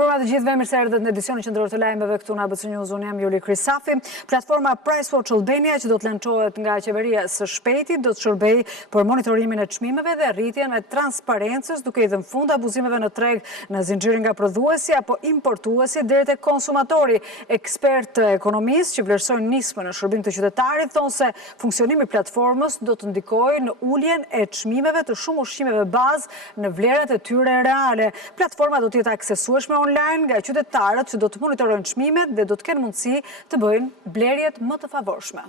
Mirëmbrëma të gjithëve, mirë se erdhët në edicionin qendror të lajmeve këtu në ABC News. Unë jam Joli Krisafi. Platforma Price Watch Albania, që do të lançohet nga qeveria së shpejti, do të shërbejë për monitorimin e çmimeve dhe rritjen e transparencës, duke i dhënë fund abuzimeve në treg në zinxhirin nga prodhuesi apo importuesi deri te konsumatori. Ekspert ekonomistë që vlerësojnë nismën në shërbim të qytetarit thonë se funksionimi i platformës do të ndikojë në uljen e çmimeve të shumë ushqimeve bazë në vlerat e tyre reale. Platforma do të jetë aksesueshme online nga qytetarët që do të monitorojnë çmimet dhe do të kenë mundësi të bëjnë blerjet më të favorshme.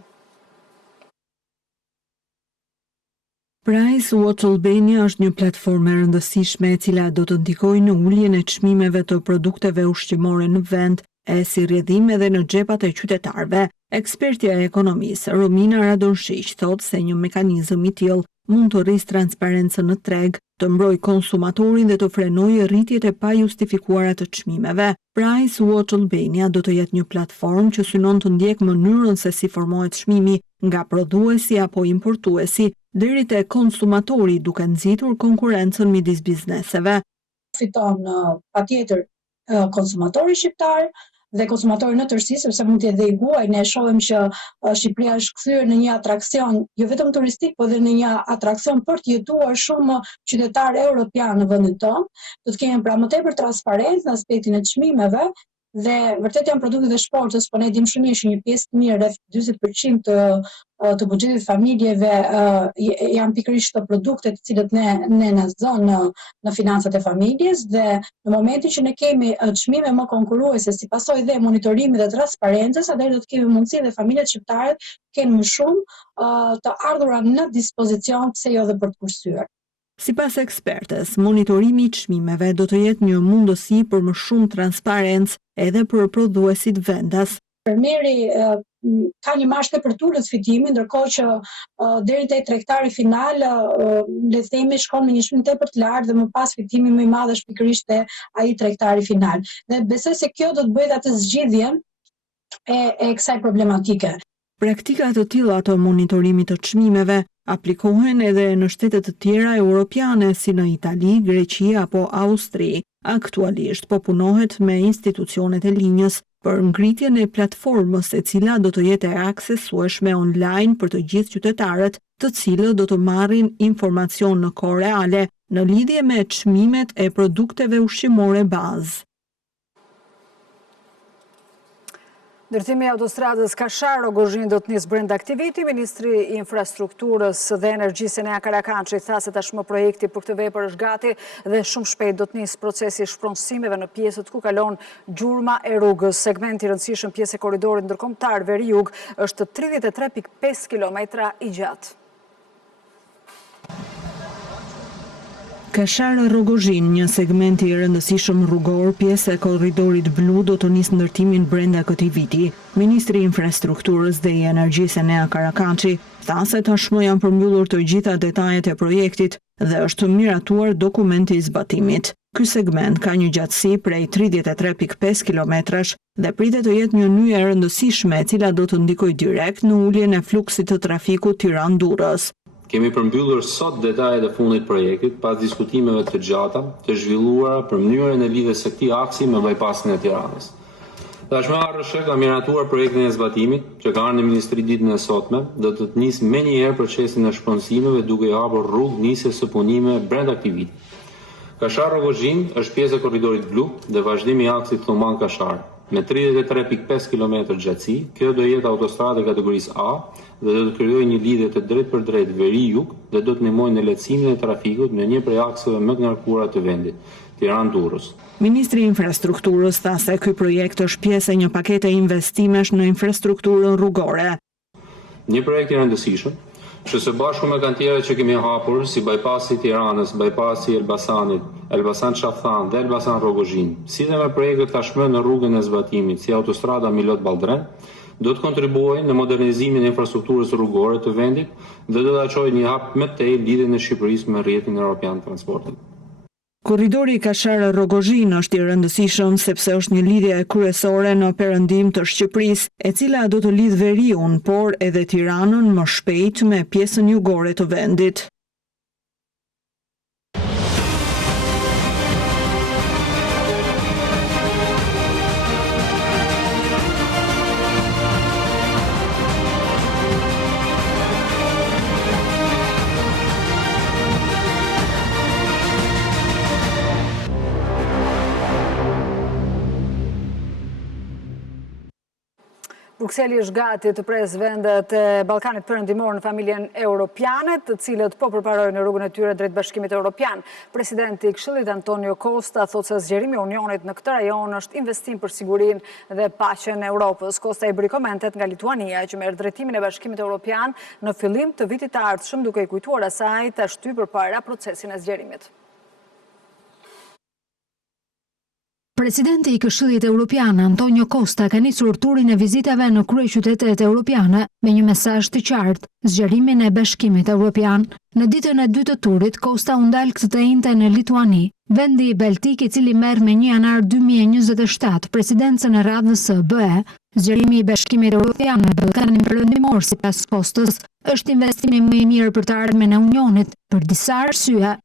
Price Watch Albania është një platformë e rëndësishme e cila do të ndikojë në uljen e çmimeve të produkteve ushqimore në vend, e si rrjedhim edhe në xhepat e qytetarëve. Ekspertja e ekonomisë Romina Radonshiq thotë se një mekanizëm i tillë mund të rrisë transparencën në treg, të mbrojë konsumatorin dhe të frenojë rritjet e pajustifikuara të çmimeve. Price Watch Albania do të jetë një platformë që synon të ndjek mënyrën se si formohet çmimi nga prodhuesi apo importuesi deri te konsumatori, duke nxitur konkurrencën midis bizneseve. Fiton patjetër konsumatori shqiptar dhe konsumatori në tërësi, sepse mund të jetë dhe i huaj. Ne shohim që Shqipëria është kthyer në një atraksion jo vetëm turistik, por edhe në një atraksion për të jetuar shumë qytetarë europian në vendin tonë. Do të kemi pra më tepër transparencë në aspektin e çmimeve dhe vërtet janë produktet e shportës, por ne dim shumë mirë që një pjesë të mirë, rreth 40% të buxhetit familjeve janë pikërisht të produkte të cilët ne na zon në financat e familjes, dhe në momentin që ne kemi çmime më konkurruese si pasojë dhe monitorimit dhe transparencës, atëherë do të kemi mundësi dhe familjet shqiptare kenë më shumë të ardhura në dispozicion, pse jo dhe për të kursyer. Sipas ekspertes, monitorimi i çmimeve do të jetë një mundësi për më shumë transparencë edhe për prodhuesit vendas. Fermeri ka një marshë tepërtulës fitimi, ndërkohë që deri te tregtari final le të themi shkon me një çmim tepër të lartë dhe më pas fitimi më i madh është pikërisht te ai tregtari final. Dhe besoj se kjo do të bëjë atë zgjidhjen e kësaj problematike. Praktika të tilla të monitorimit të çmimeve aplikohen edhe në shtete të tjera europiane si në Itali, Greqi apo Austri. Aktualisht po punohet me institucionet e linjës për ngritjen e platformës, e cila do të jetë e aksesueshme online për të gjithë qytetarët, të cilët do të marrin informacion në kohë reale në lidhje me çmimet e produkteve ushqimore bazë. Ndërtimi i autostradës Kashar-Rogozhin do të nisë brenda këtij viti. Ministri i Infrastrukturës dhe Energjisë Enea Karakançi tha se tashmë projekti për këtë vepër është gati dhe shumë shpejt do të nisë procesi i shpronësimeve në pjesët ku kalon gjurma e rrugës. Segmenti i rëndësishëm pjesë e korridorit ndërkombëtar veri-jug është 33.5 kilometra i gjatë. Kashar-Rogozhin, një segment i rëndësishëm rrugor, pjesë e korridorit blu, do të nisë ndërtimin brenda këtij viti. Ministri i Infrastrukturës dhe i Energjisë Enea Karakançi tha se tashmë janë përmbyllur të gjitha detajet e projektit dhe është miratuar dokumenti i zbatimit. Ky segment ka një gjatësi prej 33.5 kilometrash dhe pritet të jetë një nyje e rëndësishme e cila do të ndikojë direkt në uljen e fluksit të trafikut Tiranë-Durrës. Kemi përmbyllur sot detajet e fundit projektit pas diskutimeve të gjata të zhvilluara për mënyrën e lidhjes së këtij aksi me bypassin e Tiranës. Tashmë RSH ka miratuar projektin e zbatimit, që ka ardhur në ministri ditën e sotme, do të nisë menjëherë procesin e shpronësimeve duke i hapur rrugë nisjes së punimeve brenda këtij viti. Kashar-Rogozhin është pjesë e korridorit blu dhe vazhdimi i aksit Thuman-Kashar. Me 33.5 km gjatësi, kjo do jetë autostradë kategorisë A dhe do të krijojë një lidhje të drejtë veri-jug dhe do të ndihmojë në lehtësimin e trafikut në një prej akseve më të ngarkuara të vendit, Tiranë-Durrës. Ministri i Infrastrukturës tha se ky projekt është pjesë e një pakete investimesh në infrastrukturën rrugore. Një projekt i rëndësishëm, që së bashku me kanë tjera që kemi hapur, si bypassi Tiranës, bypassi Elbasanit, Elbasan-Çafthan dhe Elbasan-Rogozhin, si dhe me projektet tashmë në rrugën e zbatimit, si autostrada Milot-Balldren, do të kontribuojnë në modernizimin e infrastrukturës rrugore të vendit dhe do të çojë një hap më tej lidhjen e Shqipërisë me rrjetin evropian të transportit. Korridori Kashar-Rogozhin është i rëndësishëm sepse është një lidhje kryesore në perëndim të Shqipërisë, e cila do të lidh veriun, por edhe Tiranën më shpejt me pjesën jugore të vendit. Brukseli është gati të presë vendet e Ballkanit Perëndimor në familjen europiane, të cilët po përparojnë rrugën e tyre drejt Bashkimit Evropian. Presidenti i Këshillit Antonio Costa thotë se zgjerimi i unionit në këtë rajon është investim për sigurinë dhe paqen e Europës. Costa i bëri komentet nga Lituania, që merr drejtimin e Bashkimit Evropian në fillim të vitit të ardhshëm, duke i kujtuar asaj ta shtyjë përpara procesin e zgjerimit. Presidenti i Këshillit Evropian Antonio Costa ka nisur turin e vizitave në kryeqytetet evropiane me një mesazh të qartë: zgjerimin e Bashkimit Evropian. Në ditën e dytë të turit, Costa u ndal këtë të njëjtën në Lituani, vendi i Baltik i cili merr me 1 janar 2027 presidencën e radhës së BE. Zgjerimi i Bashkimit Evropian në Ballkanin Perëndimor, sipas Costës, është investimi më i mirë për të ardhmen e Unionit për disa arsye.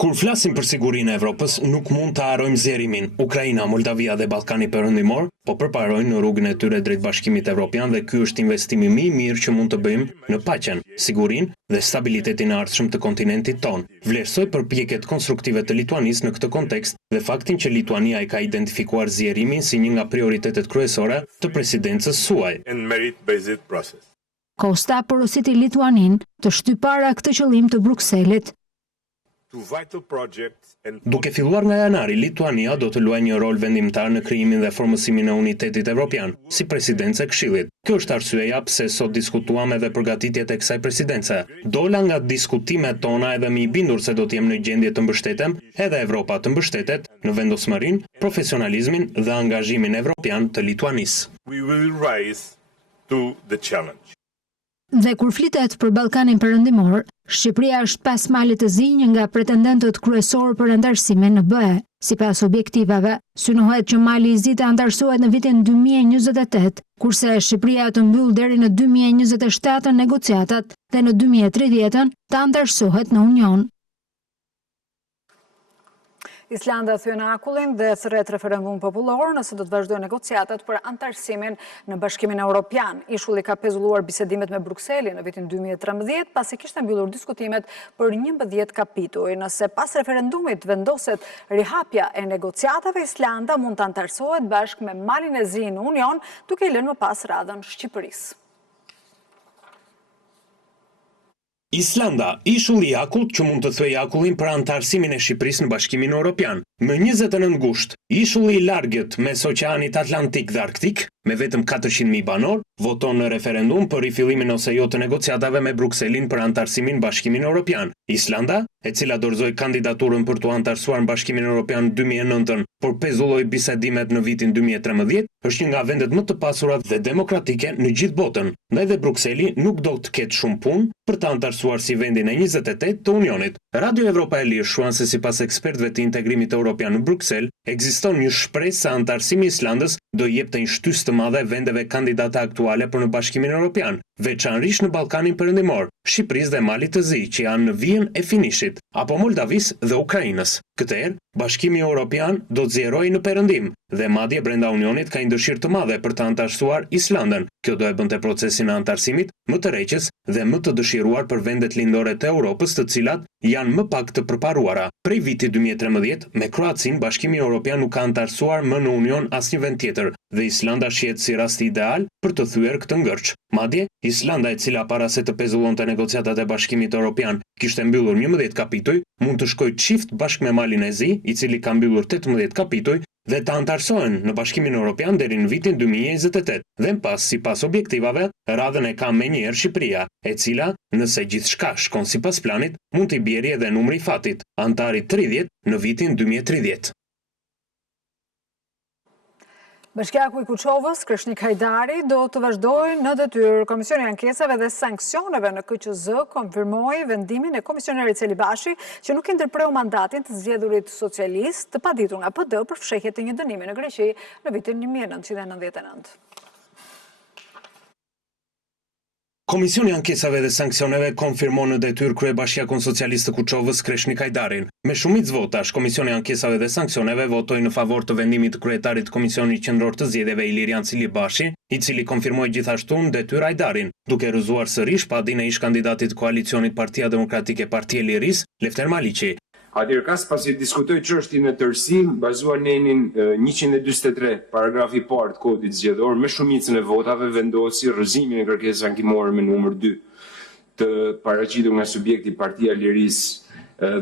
Kur flasim për sigurinë e Evropës, nuk mund të harrojmë zgjerimin. Ukraina, Moldavia dhe Ballkani Perëndimor po përparojnë në rrugën e tyre drejt Bashkimit Evropian dhe ky është investimi më i mirë që mund të bëjmë në paqen, sigurinë dhe stabilitetin e ardhshëm të kontinentit ton. Vlerësoj përpjekjet konstruktive të Lituanisë në këtë kontekst dhe faktin që Lituania i ka identifikuar zgjerimin si një nga prioritetet kryesore të presidencës suaj. Costa porositi Lituanin të shtyjë para këtë qëllim të Brukselit. Duke filluar nga janari, Lituania do të luajë një rol vendimtar në krijimin dhe formësimin e unitetit evropian, si presidencë e Këshillit. Kjo është arsyeja pse sot diskutuam edhe përgatitjet e kësaj presidence. Dola nga diskutimet tona edhe më i bindur se do të jem në gjendje të mbështetem edhe Evropa të mbështetet në vendosmërinë, profesionalizmin dhe angazhimin evropian të Lituanisë. Dhe kur flitet për Ballkanin Perëndimor, Shqipëria është pas malit të zi një nga pretendentët kryesor për antarësimin në BE. Sipas objektivave, synohet që mali i zi të antarësohet në vitin 2028, kurse Shqipëria të mbyll deri në 2027 negociatat dhe në 2030 të antarësohet në Union. Islanda thyen akullin dhe thret referendum popullor nëse do të vazhdojnë negociatat për antarësimin në Bashkimin Evropian. Ishulli ka pezulluar bisedimet me Brukselin në vitin 2013, pasi kishte mbyllur diskutimet për 11 kapituj. Nëse pas referendumit vendoset rihapja e negociatave, Islanda mund të antarësohet bashkë me Malin e Zi në Union, duke i lënë më pas radhën Shqipërisë. Islanda, ishulli i akullt që mund të thuaj akullin për antarësimin e Shqipërisë në Bashkimin Evropian. Më 29 gusht, ishulli i largët mes Oqeanit Atlantik dhe Arktik, me vetëm 400.000 banor, voton në referendum për rifillimin ose jo të negociatave me Brukselin për antarësimin në Bashkimin Evropian. Islanda, e cila dorëzoi kandidaturën për të antarësuar në Bashkimin Evropian 2009, por pezulloi bisedimet në vitin 2013, është një nga vendet më të pasurat dhe demokratike në gjithë botën. Ndaj dhe Brukseli nuk do të ketë shumë punë për të antarësuar si vendin e 28 të Unionit. Radio Evropa e Lirë shuan se sipas ekspertëve të integrimit evropian në Bruksel, ekziston një shpresë se antarësimi i Islandës do jepte një shtysë të madhe vendeve kandidate aktuale për në Bashkimin Evropian, veçanërisht në Ballkanin Perëndimor, Shqipërisë dhe Malit të Zi, që janë në vijën e finishit, apo Moldavisë dhe Ukrainës. Këtë herë, Bashkimi Evropian do të zgjerojë në perëndim dhe madje brenda Unionit ka një dëshirë të madhe për të antarësuar Islandën. Kjo do e bënte procesin e antarësimit më të rreqës dhe më të dëshiruar për vendet lindore të Europës, të cilat janë më pak të përparuara. Prej vitit 2013, me Kroacin, Bashkimi Evropian nuk ka antarësuar më në Union asnjë vend tjetër dhe Islanda shihet si rasti ideal për të thyer këtë ngërç. Madje, Islanda, e cila para se të pezullonte negociatat e Bashkimit Evropian, kishte mbyllur 11 kapituj, mund të shkojë çift bashkë me Malin e Zi, i cili ka mbyllur 18 kapituj, dhe të antarësohen në Bashkimin Evropian deri në vitin 2028. Dhe më pas, sipas objektivave, radhën e ka menjëherë Shqipëria, e cila, nëse gjithçka shkon sipas planit, mund t'i bjerë edhe numri i fatit, antari 30 në vitin 2030. Bashkiaku i Kuçovës, Kreshnik Hajdari, do të vazhdojë në detyrë. Komisioni i Ankesave dhe Sanksioneve në KQZ konfirmoi vendimin e komisionerit Celibashi që nuk i ndërpreu mandatin të zgjedhurit socialist të paditur nga PD për fshehje të një dënimi në Greqi në vitin 1999. Komisioni i Ankesave dhe Sanksioneve konfirmon në detyrë kryebashkiakun socialist të Kuçovës Kreshnik Hajdarin. Me shumicë votash, Komisioni i Ankesave dhe Sanksioneve votoi në favor të vendimit të kryetarit të Komisionit Qendror të Zgjedhjeve Ilirian Celibashi, i cili konfirmoi gjithashtu në detyrë Hajdarin, duke rrëzuar sërish padinë e ish kandidatit të koalicionit Partia Demokratike Partia e Lirisë, Lefter Maliqi. Atëherë kas pasi diskutoj çështjen e tërësi, bazuar në enin 143, paragrafi i parë të kodit zgjedhor, me shumicën e votave vendosi rrëzimin e kërkesës ankimore me numër 2 të paraqitur nga subjekti Partia e Lirisë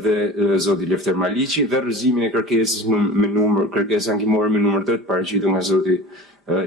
dhe zoti Lefter Maliqi dhe rrëzimin e kërkesës kërkesë ankimore me numër 3 të paraqitur nga zoti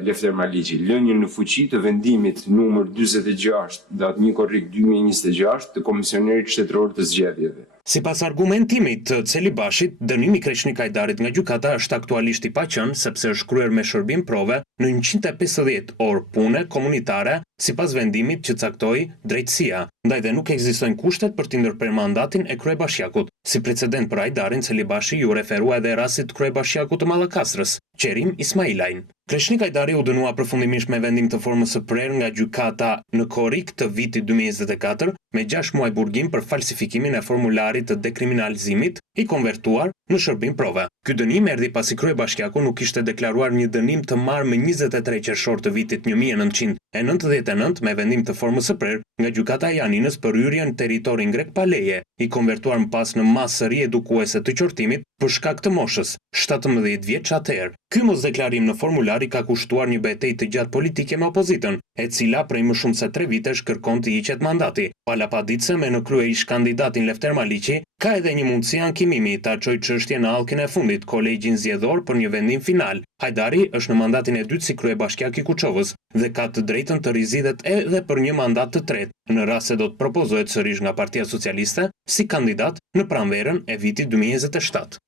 Lefter Maliqi. Lënien në fuqi të vendimit numër 46 datë 1 korrik 2026 të Komisionerit Shtetëror të Zgjedhjeve. Sipas argumentimit të Celibashit, dënimi i Kreshnik Hajdarit nga gjykata është aktualisht i paqen sepse është kryer me shërbim prove në 150 orë pune komunitare sipas vendimit që caktoi drejtësia, ndaj dhe nuk ekzistojnë kushtet për t'i ndërprer mandatin e kryebashkiakut. Si precedent për Hajdarin, Celibashi ju referua edhe rastit kryebashkiakut të Mallakastrës, Qerim Ismailajn. Kreshnik Hajdari u dënua përfundimisht me vendim të formës së prerë nga gjykata në korrik të vitit 2024 me 6 muaj burgim për falsifikimin e formularit të dekriminalizimit i konvertuar në shërbim prove. Ky dënim erdhi pasi kryebashkiaku nuk kishte deklaruar një dënim të marrë më 23 qershor të vitit 1999 me vendim të formës së prerë nga gjykata e Janinës për hyrjen në territorin grek pa leje, i konvertuar më pas në masë riedukuese të qortimit për shkak të moshës, 17 vjeç atëherë. Ky mosdeklarim në formular i ka kushtuar një betejë të gjatë politike me opozitën, e cila prej më shumë se 3 vitesh kërkon të hiqet mandati. Palapadice me në krye ish kandidatin Lefter Maliqi, ka edhe një mundësi ankimimi ta çojë çështjen në hallkën e fundit kolegjin zgjedhor për një vendim final. Hajdari është në mandatin e dytë si kryebashkiak i Kuçovës dhe ka të drejtën të rizidhet edhe për një mandat të tretë në rast se do të propozohet sërish nga Partia Socialiste si kandidat në pranverën e vitit 2027.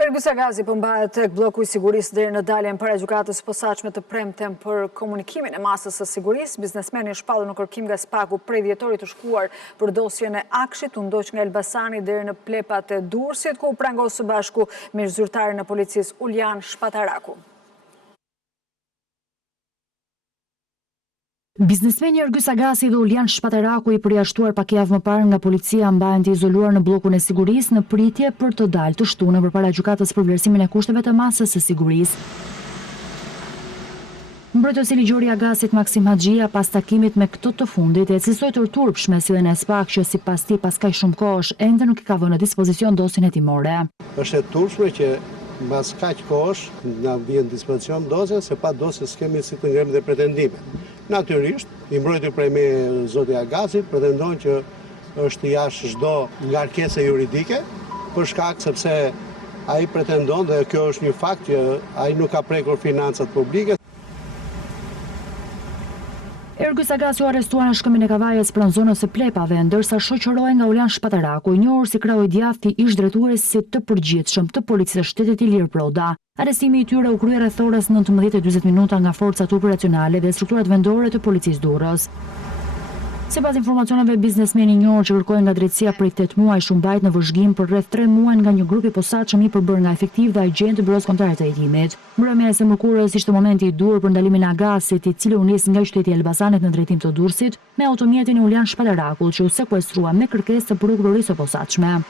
Ergus Agazi përmbahet tek bloku i sigurisë deri në daljen para gjykatës posaçme të premten për komunikimin e masës së sigurisë. Biznesmeni është shpallur në kërkim nga Spaku prej dhjetorit të shkuar për dosjen e Akshit, u ndoq nga Elbasani deri në plepat e Durrësit, ku u prangos së bashku me zyrtarin e policisë Uljan Shpataraku. Biznesmeni Ergus Agasi dhe Uljan Shpataraku, i përjashtuar pak javë më parë nga policia, mbahen të izoluar në blokun e sigurisë në pritje për të dalë të shtunë përpara gjykatës për vlerësimin e kushteve të masës së sigurisë. Mbrojtësi ligjori i Agasit Maksim Haxhia pas takimit me këtë të fundit e cilësoi torturpshme sillen e Spak që sipas tij pas kaq shumë kohësh ende nuk i ka vënë në dispozicion dosjen hetimore. Është e turpshme që mbas kaq kohësh na vjen dispozicion dosja se pa dosje s'kemi si të ngrem dhe pretendime. Natyrisht, i mbrojtur prej me zoti Agasit pretendon që është jashtë çdo ngarkese juridike për shkak sepse ai pretendon dhe kjo është një fakt që ai nuk ka prekur financat publike. Ergus Agasi u arrestuar në shkëmbin e Kavajës pranë zonës së Plepave, ndërsa shoqërohej nga Uljan Shpataraku, i njohur si krau i djathtë i ish drejtuesi të përgjithshëm të Policisë së Shtetit Ilir Proda. Arrestimi i tyre u krye rreth orës 19:40 nga forcat operacionale dhe strukturat vendore të Policisë Durrës. Sipas informacioneve, biznesmeni i njohur që kërkoi nga drejtësia prej 8 muajsh u mbajt në vëzhgim për rreth 3 muaj nga një grup i posaçëm i përbërë nga efektiv dhe agent të Byros Kombëtare të Hetimit. Mbrëmja e së mërkurës ishte momenti i dur për ndalimin e Agasit, i cili u nis nga qyteti i Elbasanit në drejtim të Durrësit me automjetin e Uljan Shpatarakut që u sekuestrua me kërkesë të prokurorisë së posaçme.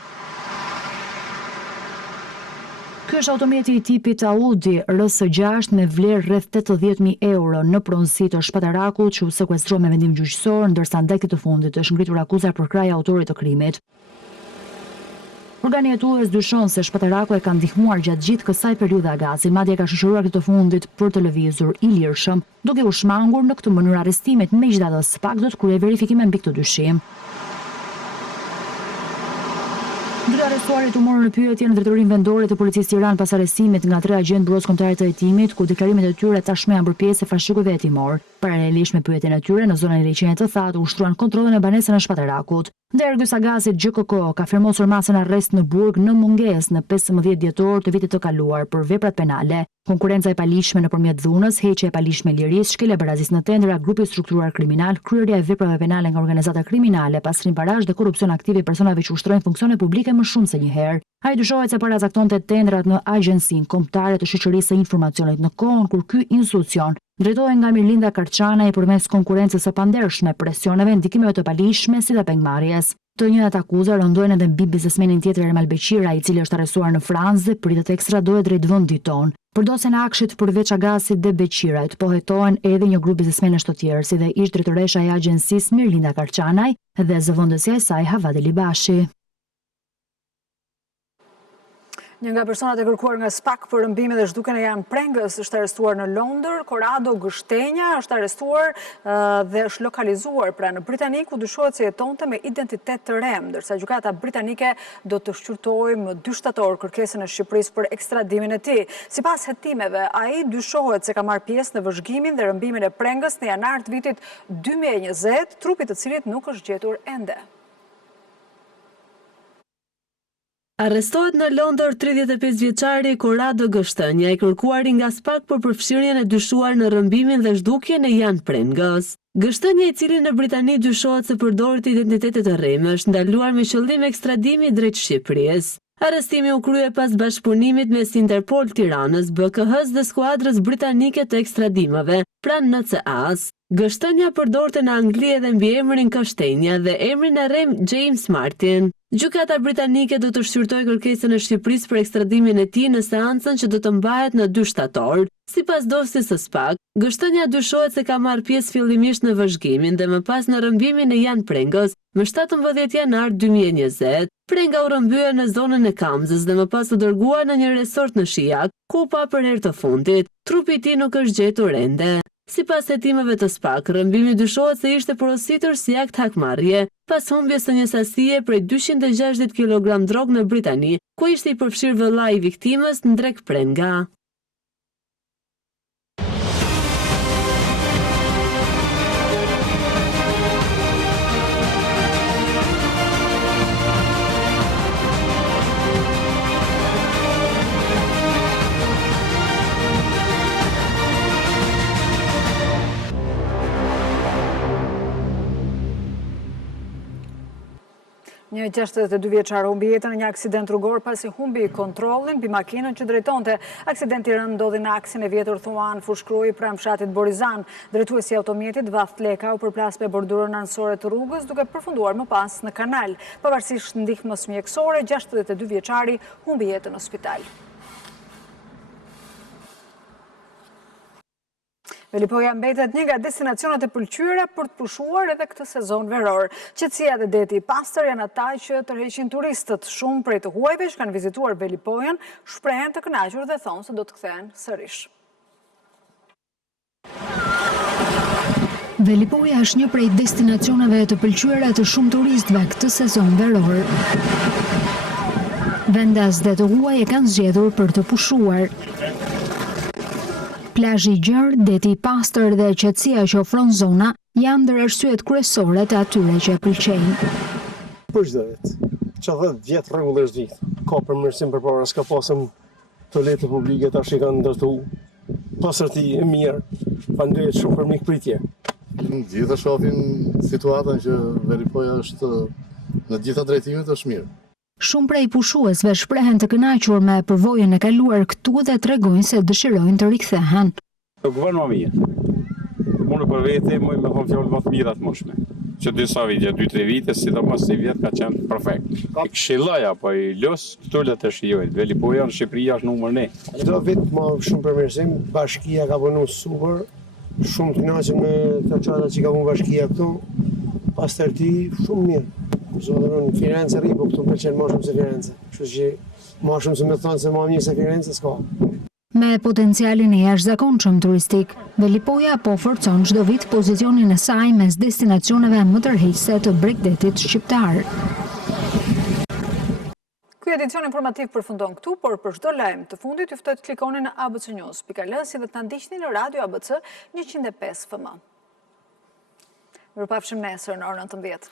Ky është automjeti i tipit Audi RS6 me vlerë rreth 80.000 euro në pronësi të Shpatarakut që u sekuestrua me vendim gjyqësor, ndërsa ndaj këtij të fundit është ngritur akuza për krah e autorit të krimit. Organi hetues dyshon se Shpataraku e ka ndihmuar gjatë gjithë kësaj periudhe Agasi, madje ka shoqëruar këtë të fundit për të lëvizur i lirshëm, duke u shmangur në këtë mënyrë arrestimit, megjithatë Spak do të kryejë verifikime mbi këtë dyshim. Dy arrestuarit u morën në pyetje në drejtorinë vendore të Policisë Tiranë pas arrestimit nga 3 agjentë Byros Kombëtare të Hetimit, ku deklarimet e tyre tashmë janë bërë pjesë e fashikujve hetimor. Paralelisht me pyetjen e tyre, në zonën e liçenit të thatë u ushtruan kontrollin e banesën e Shpatarakut. Ergus Agasit GKK ka firmosur masën arrest në burg në mungesë në 15 dhjetor të vitit të kaluar për veprat penale, konkurenca e paligjshme nëpërmjet dhunës, heqja e paligjshme lirisë, shkelja barazisë në tendra, grupi strukturar kriminal, kryerja e veprave penale nga organizata kriminale, pastrim parash dhe korrupsion aktiv i personave që ushtrojnë funksione publike më shumë se një herë. Ai dyshohet se paracaktonte tendrat në Agjencinë Kombëtare të Shoqërisë së Informacionit në kohën kur ky institucion drejtohej nga Mirlinda Karçanaj përmes konkurrencës së pandershme, presioneve, ndikimeve të paligjshme si dhe pengmarrjes. Të njëjtat akuza rëndojnë edhe mbi biznesmenin tjetër Ermal Beqira, i cili është arrestuar në Francë dhe pritet të ekstradohet drejt vendit tonë. Për dosjen e Akshit përveç Agasit dhe Beqirajt, po hetohen edhe një grup biznesmenësh të tjerë, si dhe ish drejtoresha e agjencisë Mirlinda Karçanaj dhe zëvendësja e saj Havadi Libashi. Një nga personat e kërkuar nga SPAK për rëmbime dhe zhdukjen e Jan Prengës është arrestuar në Londër. Corrado Gështenja është arrestuar dhe është lokalizuar pra në Britani, ku dyshohet se jetonte me identitet të re, ndërsa gjykata britanike do të shqyrtojë më 2 shtator kërkesën e Shqipërisë për ekstradimin e tij. Sipas hetimeve, ai dyshohet se ka marrë pjesë në vëzhgimin dhe rëmbimin e Prengës në janar të vitit 2020, trupi të cilit nuk është gjetur ende. Arrestohet në Londër 35 vjeçari Corrado Gështenja, i kërkuari nga SPAK për përfshirjen e dyshuar në rëmbimin dhe zhdukjen e Jan Prengës. Gështenja, i cili në Britani dyshohet se përdorët identitetet të rreme, është ndaluar me qëllim ekstradimi drejt Shqipërisë. Arrestimi u krye pas bashkëpunimit mes Interpol Tiranës, BKH-s dhe skuadrës britanike të ekstradimeve pranë NCA-s. Gështenja përdorte në Angli edhe mbiemrin Kështenja dhe emrin e rem James Martin. Gjykata britanike do të shqyrtojë kërkesën e Shqipërisë për ekstradimin e tij në seancën që do të mbahet në 2 shtator. Sipas dosjes së SPAK, Gështenja dyshohet se ka marrë pjesë fillimisht në vëzhgimin dhe më pas në rëmbimin e Jan Prengës më 17 janar 2020. Prenga u rëmbye në zonën e Kamzës dhe më pas u dërguar në një resort në Shijak, ku pa për herë të fundit. Trupi i tij nuk është gjetur ende. Sipas hetimeve të SPAK, rëmbimi dyshohet se ishte porositur si akt hakmarrje, pas humbjes së një sasie prej 260 kg drog në Britani, ku ishte i përfshirë vëllai i viktimës Ndrek Prenga. Një 62 vjeçar humbi jetën në një aksident rrugor pasi humbi kontrollin mbi makinën që drejtonte. Aksidenti rënd ndodhi në aksin e vjetër Thuan Fushkruj pranë fshatit Borizan. Drejtuesi i automjetit Vath Leka u përplas me bordurën anësore të rrugës, duke përfunduar më pas në kanal. Pavarësisht ndihmës mjekësore, 62 vjeçari humbi jetën në spital. Velipoja mbetet një nga destinacionet e pëlqyera për të pushuar edhe këtë sezon veror. Qetësia dhe deti i pastër janë ata që tërheqin turistët. Shumë prej të huajve që kanë vizituar Velipojën shprehen të kënaqur dhe thonë se do të kthehen sërish. Velipoja është një prej destinacioneve të pëlqyera të shumë turistëve këtë sezon veror. Vendas dhe të huaj e kanë zgjedhur për të pushuar. Plazhi i gjerë, deti i pastër dhe qetësia që ofron zona janë ndër arsyet kryesore të atyre që e pëlqejnë. Për çdo vit, që 10 vjet rregullisht gjithë. Ka përmirësim përpara, s'ka pasëm toalete publike tash i kanë ndërtu. Pastërti e mirë, pandehet shumë për mikpritje. Gjithë shohin situatën që Velipoja është në gjitha drejtimet është mirë. Shumë prej pushuesve shprehen të kënaqur me përvojën e kaluar këtu dhe tregojnë se dëshirojnë të rikthehen. Guvern më mirë. Unë për vete më thonë fjalë më të mira të mundshme. Që disa vite, 2-3 vite, sidomos si vjet ka qenë perfekt. Këshilloj apo i los këtulet të shijojnë. Velipoja në Shqipëri është numër 1. Çdo vit më shumë përmirësim, bashkia ka punuar super. Shumë të kënaqem me të çata që ka punuar bashkia këtu. Pastërti shumë mirë. Zonë në Firenze rri, po këtu më pëlqen më shumë se Firenze. Kështu që më shumë se më thonë se më mirë se Firenze s'ka. Me potencialin e jashtëzakonshëm turistik, Velipoja po forcon çdo vit pozicionin e saj mes destinacioneve më tërheqëse të Bregdetit shqiptar. Ky edicion informativ përfundon këtu, por për çdo lajm të fundit ju ftoj të klikoni në abcnews.al si dhe të na ndiqni në Radio ABC 105 FM. Mirupafshim nesër në orën 19.